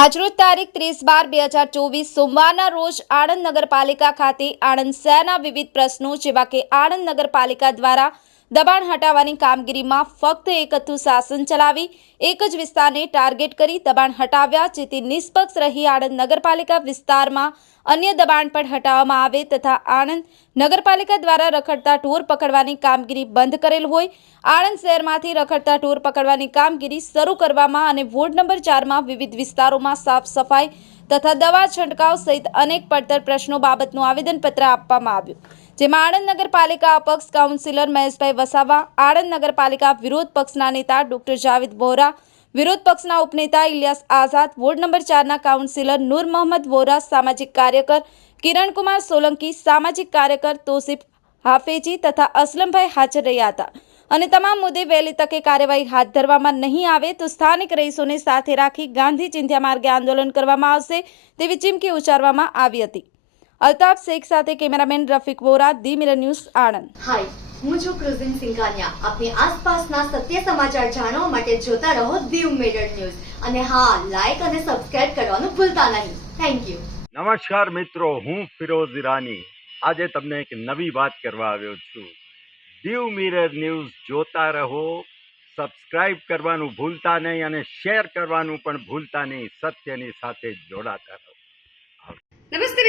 આજરોજ તારીખ ત્રીસ બાર બે હજાર ચોવીસ સોમવારના રોજ આણંદ નગરપાલિકા ખાતે આણંદ શહેરના વિવિધ પ્રશ્નો, જેવા કે આણંદ નગરપાલિકા દ્વારા દબાણ હટાવવાની કામગીરીમાં ફક્ત એક શાસન ચલાવી, એક જ વિસ્તારને ટાર્ગેટ કરી દબાણ હટાવ્યા, જેથી નિષ્પક્ષ રહી આણંદ નગરપાલિકા વિસ્તારમાં અન્ય દબાણ પણ હટાવવામાં આવે તથા આણંદ નગરપાલિકા દ્વારા રખડતા ઢોર પકડવાની કામગીરી બંધ કરેલ હોય. આણંદ શહેરમાંથી રખડતા ઢોર પકડવાની કામગીરી શરૂ કરવામાં અને વોર્ડ નંબર ચારમાં વિવિધ વિસ્તારોમાં સાફ સફાઈ તથા દવા છંટકાવ સહિત અનેક પડતર પ્રશ્નો બાબતનું આવેદનપત્ર આપવામાં આવ્યું. જેમાં આણંદ નગરપાલિકા અપક્ષ કાઉન્સિલર મહેશભાઈ વસાવા, આણંદ નગરપાલિકા વિરોધ પક્ષના નેતા ડોક્ટર જાવેદ વોરા, વિરોધ પક્ષના ઉપનેતા ઇલિયાસ આઝાદ, વોર્ડ નંબર ચારના કાઉન્સિલર નૂર મોહમ્મદ વોરા, સામાજિક કાર્યકર કિરણકુમાર સોલંકી, સામાજિક કાર્યકર તોસીફ હાફેજી તથા અસલમભાઈ હાજર રહ્યા હતા. અને તમામ મુદ્દે વહેલી તકે કાર્યવાહી હાથ ધરવામાં નહીં આવે તો સ્થાનિક રહીશોને સાથે રાખી ગાંધી ચિંધ્યા માર્ગે આંદોલન કરવામાં આવશે તેવી ચીમકી ઉચ્ચારવામાં આવી હતી. અલ્તાફ શેખ સાથે cameraman Rafiq Vora the mirror news Anand. Hi હું છું ક્રુઝિન સિંઘાનિયા. આપની આસપાસના સત્ય સમાચાર જાણવા માટે જોતા રહો દીવ મિરર ન્યૂઝ. અને હા લાઈક અને સબસ્ક્રાઇબ કરવાનું ભૂલતા નહીં. થેન્ક યુ નમસ્કાર મિત્રો હું ફિરોઝ ઈરાની. આજે તમને એક નવી વાત કરવા આવ્યો છું. દીવ મિરર ન્યૂઝ જોતા રહો સબસ્ક્રાઇબ કરવાનું ભૂલતા નહીં અને શેર કરવાનું પણ ભૂલતા નહીં. સત્યની સાથે જોડાતા રહો.